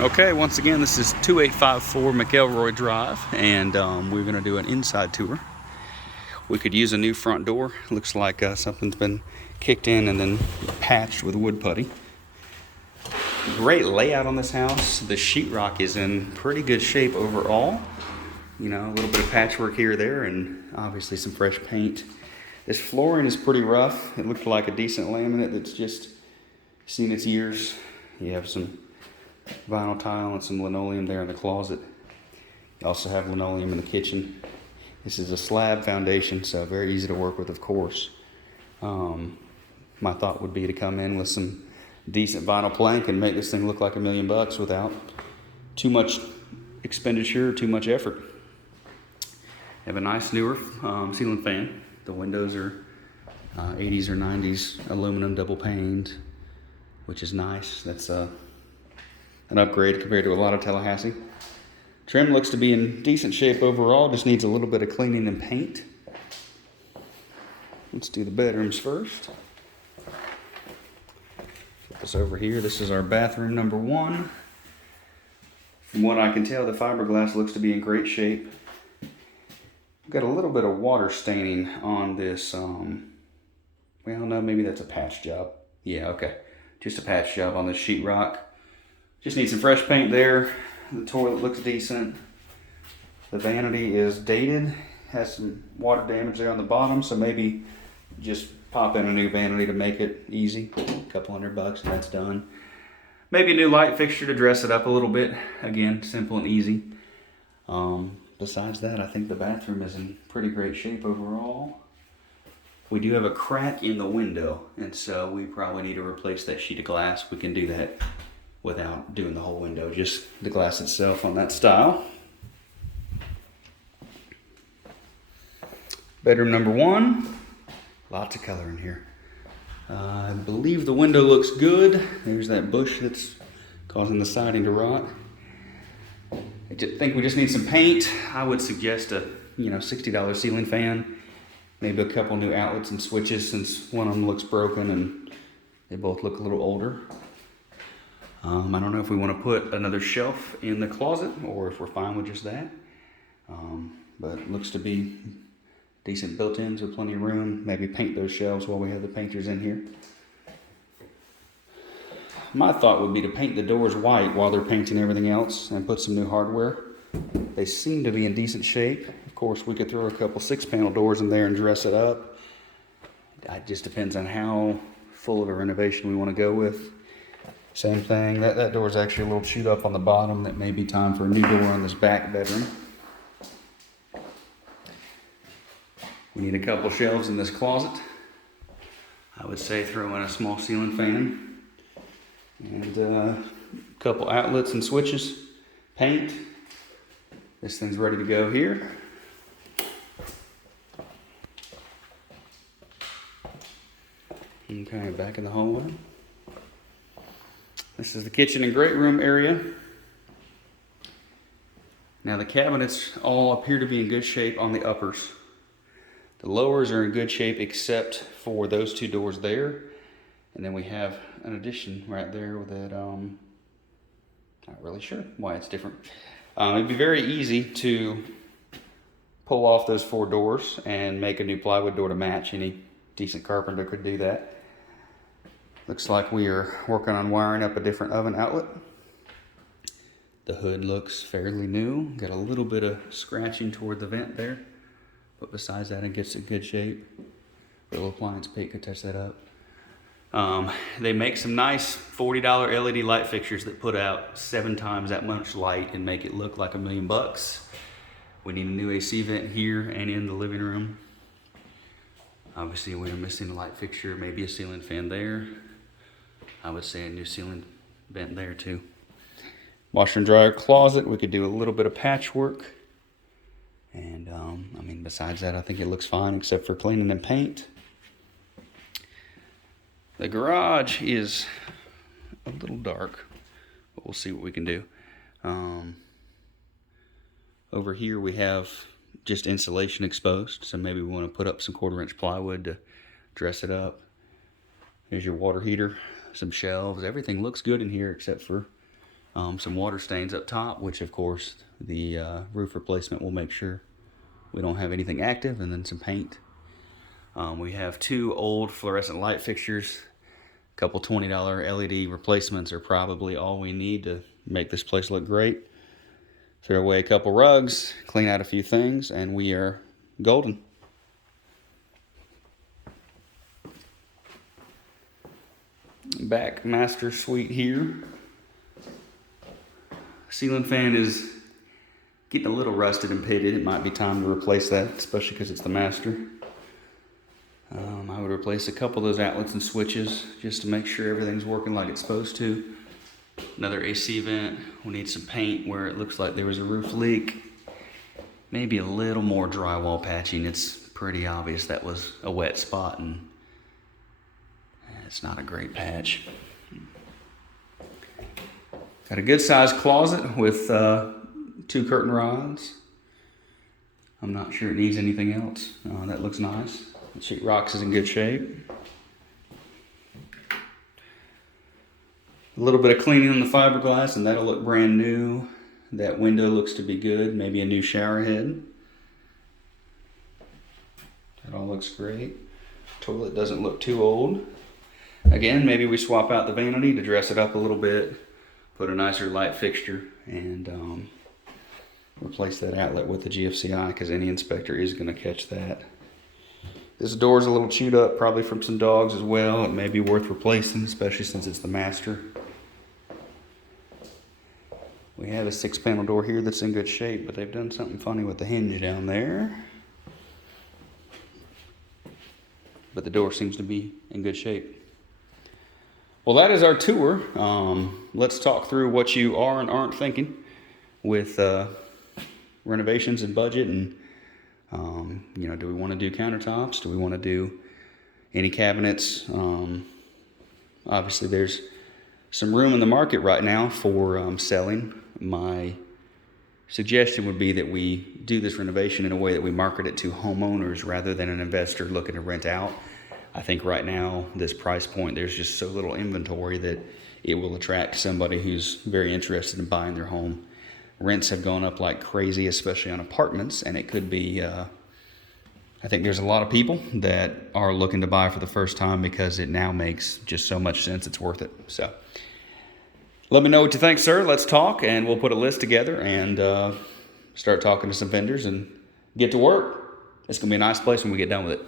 Okay, once again, this is 2854 McElroy Drive, and we're going to do an inside tour. We could use a new front door. Looks like something's been kicked in and then patched with wood putty. Great layout on this house. The sheetrock is in pretty good shape overall. You know, a little bit of patchwork here or there, and obviously some fresh paint. This flooring is pretty rough. It looked like a decent laminate that's just seen its years. You have some vinyl tile and some linoleum there in the closet. You also have linoleum in the kitchen. This is a slab foundation, so very easy to work with, of course. My thought would be to come in with some decent vinyl plank and make this thing look like $1 million without too much expenditure or too much effort. Have a nice newer ceiling fan. The windows are 80s or 90s aluminum double paned, which is nice. That's an upgrade compared to a lot of Tallahassee. Trim looks to be in decent shape overall, just needs a little bit of cleaning and paint. Let's do the bedrooms first. Flip this over here. This is our bathroom number 1. From what I can tell, the fiberglass looks to be in great shape. Got a little bit of water staining on this, well, no, maybe that's a patch job. Yeah, okay. Just a patch job on this sheetrock. Just need some fresh paint there. The toilet looks decent. The vanity is dated. Has some water damage there on the bottom, so maybe just pop in a new vanity to make it easy. A couple $100 and that's done. Maybe a new light fixture to dress it up a little bit. Again, simple and easy. Besides that, I think the bathroom is in pretty great shape overall. We do have a crack in the window, and so we probably need to replace that sheet of glass. We can do that without doing the whole window, just the glass itself on that style. Bedroom number 1. Lots of color in here. I believe the window looks good. There's that bush that's causing the siding to rot. I think we just need some paint. I would suggest a $60 ceiling fan. Maybe a couple new outlets and switches, since one of them looks broken and they both look a little older. I don't know if we want to put another shelf in the closet or if we're fine with just that. But it looks to be decent built-ins with plenty of room. Maybe paint those shelves while we have the painters in here. My thought would be to paint the doors white while they're painting everything else and put some new hardware. They seem to be in decent shape. Of course, we could throw a couple 6-panel doors in there and dress it up. It just depends on how full of a renovation we want to go with. Same thing, that door is actually a little chewed up on the bottom. That may be time for a new door on this back bedroom. We need a couple shelves in this closet. I would say throw in a small ceiling fan and a couple outlets and switches, paint. This thing's ready to go here. Okay, back in the hallway. This is the kitchen and great room area. Now the cabinets all appear to be in good shape on the uppers. The lowers are in good shape except for those 2 doors there. And then we have an addition right there that, not really sure why it's different. It'd be very easy to pull off those 4 doors and make a new plywood door to match. Any decent carpenter could do that. Looks like we are working on wiring up a different oven outlet. The hood looks fairly new. Got a little bit of scratching toward the vent there. But besides that, it gets in good shape. A little appliance paint could touch that up. They make some nice $40 LED light fixtures that put out 7 times that much light and make it look like $1 million. We need a new AC vent here and in the living room. Obviously, we are missing a light fixture, maybe a ceiling fan there. I would say a new ceiling vent there too. Washer and dryer closet, we could do a little bit of patchwork. And besides that, I think it looks fine except for cleaning and paint. The garage is a little dark, but we'll see what we can do. Over here we have just insulation exposed, so maybe we want to put up some 1/4-inch plywood to dress it up. There's your water heater, some shelves. Everything looks good in here except for some water stains up top, which of course the roof replacement will make sure we don't have anything active, and then some paint. We have 2 old fluorescent light fixtures. A couple $20 LED replacements are probably all we need to make this place look great. Throw away a couple rugs, clean out a few things, and we are golden. Back master suite here. Ceiling fan is getting a little rusted and pitted. It might be time to replace that, especially because it's the master. I would replace a couple of those outlets and switches just to make sure everything's working like it's supposed to. Another AC vent. We'll need some paint where it looks like there was a roof leak. Maybe a little more drywall patching. It's pretty obvious that was a wet spot, and it's not a great patch. Got a good sized closet with 2 curtain rods. I'm not sure it needs anything else. That looks nice. The sheetrock is in good shape. A little bit of cleaning on the fiberglass and that'll look brand new. That window looks to be good. Maybe a new shower head. That all looks great. Toilet doesn't look too old. Again, maybe we swap out the vanity to dress it up a little bit. Put a nicer light fixture and replace that outlet with the GFCI, because any inspector is going to catch that. This door's a little chewed up, probably from some dogs as well. It may be worth replacing, especially since it's the master. We have a 6-panel door here that's in good shape, but they've done something funny with the hinge down there. But the door seems to be in good shape. Well, that is our tour. Let's talk through what you are and aren't thinking with renovations and budget, and do we want to do countertops? Do we want to do any cabinets? Obviously, there's some room in the market right now for selling. My suggestion would be that we do this renovation in a way that we market it to homeowners rather than an investor looking to rent out. I think right now, this price point, there's just so little inventory that it will attract somebody who's very interested in buying their home. Rents have gone up like crazy, especially on apartments, and it could be, I think there's a lot of people that are looking to buy for the first time because it now makes just so much sense, it's worth it. So let me know what you think, sir. Let's talk, and we'll put a list together and start talking to some vendors and get to work. It's going to be a nice place when we get done with it.